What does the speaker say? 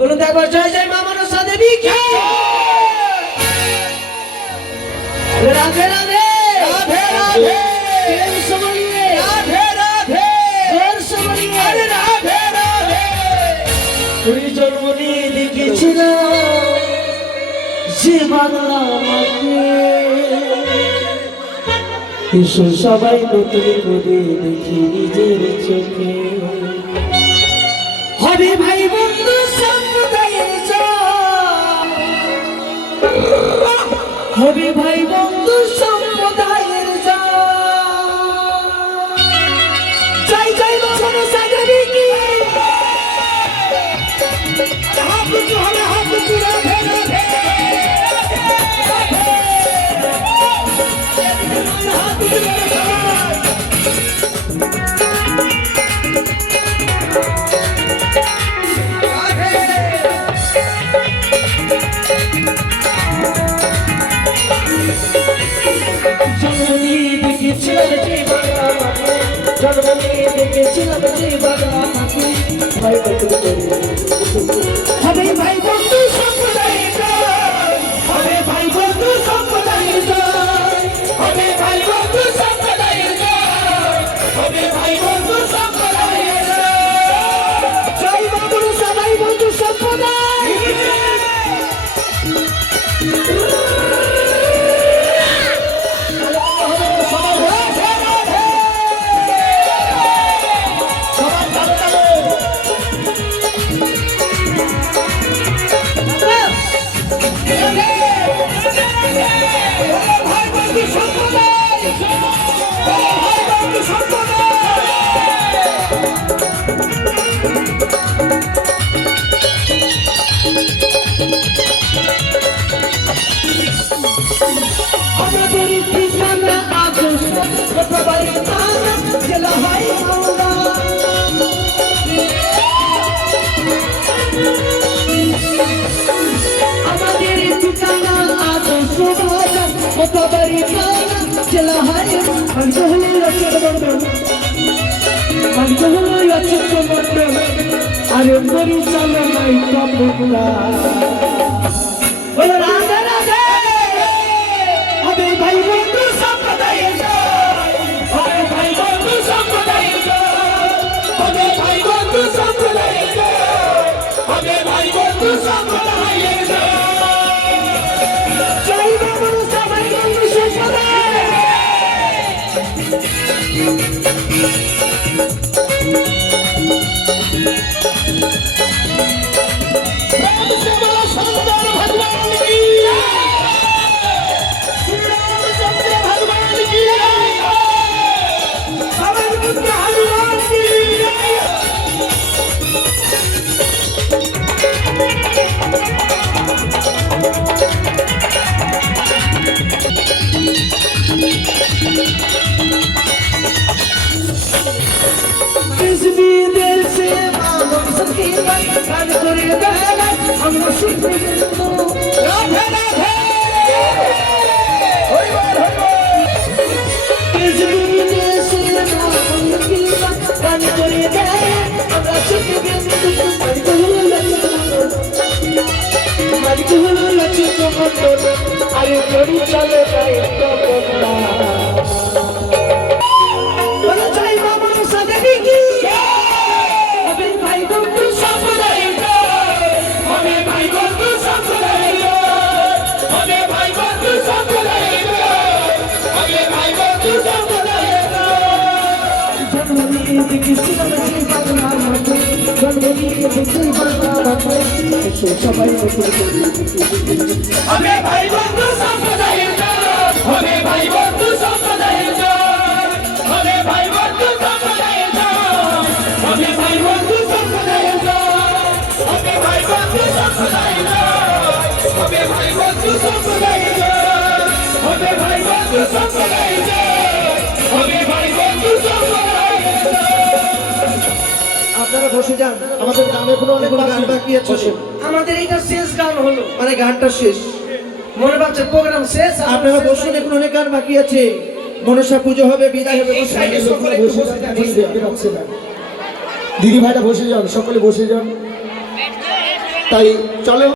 বলুন একবার জয় জয় মা মনসা দেবী কি রাধে রাধে রাধে রাধে প্রেম से बोलिए राधे राधे जोर से बोलिए अरे राधे राधे তুই জন্মনি দেখেছিল যে বাংলা মাকে এসো সবাই নতুন করে দেখি নিজের চোখে হবে ভাই বন্ধু সম্প্রদায়ের জয় হবে ভাই বন্ধু সম্প্রদায়ের জয় জয় মা মনসা দেবী কি হাত উঁচু হবে হাত উঁচু রাধে রাধে হাত উঁচু করে জন্মনি দেখেছিলাম যে বাংলা মাকে জন্মনি দেখেছিলাম যে বাংলা মাকে ভাই বন্ধু হবে ভাই বন্ধু সম্প্রদায়ের জয় হবে ভাই বন্ধু সম্প্রদায়ের জয় হবে ভাই বন্ধু সম্প্রদায়ের জয় হবে ভাই বন্ধু সম্প্রদায়ের জয় মা মনসা ভাই বন্ধু সম্প্রদায় আমাদের ঠিকানা আদর্শ সবাই তারা জেলা হয় মাওলা আমাদের ঠিকানা আদর্শ সবাই তারা জেলা হয় মঞ্জুল রচিত মন্ডল মঞ্জুল রচিত মন্ডল আরে পরিচালনায় কমলা বলো রাধে রাধে হবে ভাই বন্ধু সম্প্রদায়ের জয় হবে ভাই বন্ধু সম্প্রদায়ের জয় হবে ভাই বন্ধু সম্প্রদায়ের জয় হবে ভাই বন্ধু সম্প্রদায়ের জয় জয় মা মনসা ভাই বন্ধু সম্প্রদায় সুন্দর ভগবান কি रामचंद्र भगवान की भगवान की इस विदेश से मालूम सकी कान करे गए हम सुन राधे राधे इस विदेश से मालूम सकी कान करे गए हम सुन मजबूर लचित मंडल अरे जोड़ी चले गए तो बोला बोलो जय मा मनसा देवी की হবে ভাই বন্ধু সম্প্রদায়ের জয় হবে ভাই বন্ধু সম্প্রদায়ের জয় হবে ভাই বন্ধু সম্প্রদায়ের জয় হবে ভাই বন্ধু সম্প্রদায়ের জয় জন্মনি দেখেছিলাম যে বাংলা মাকে জন্মনি দেখেছি বাংলা মাকে এসো সবাই নতুন করে হবে ভাই বন্ধু সম্প্রদায়ের জয় হবে ভাই বন্ধু সম্প্রদায়ের জয় হবে ভাই বন্ধু সম্প্রদায়ের জয় হবে ভাই বন্ধু সম্প্রদায়ের জয় হবে ভাই বন্ধু সম্প্রদায়ের জয় হবে ভাই বন্ধু সম্প্রদায়ের জয় হবে ভাই বন্ধু সম্প্রদায়ের জয় হবে ভাই বন্ধু সম্প্রদায়ের জয়। আপনারা বসে যান, আমাদের গানে কোনো অনেক গান বাকি আছে। আমাদের এটা শেষ গান হলো, মানে গানটা শেষ, মনে পাচ্ছে প্রোগ্রাম শেষ। আপনারা বসুন, এখন অনেক গান বাকি আছে। মনসা পুজো হবে, বিদায় হবে। দিদি ভাইটা বসে যান, সকলে বসে যান। তাই চলো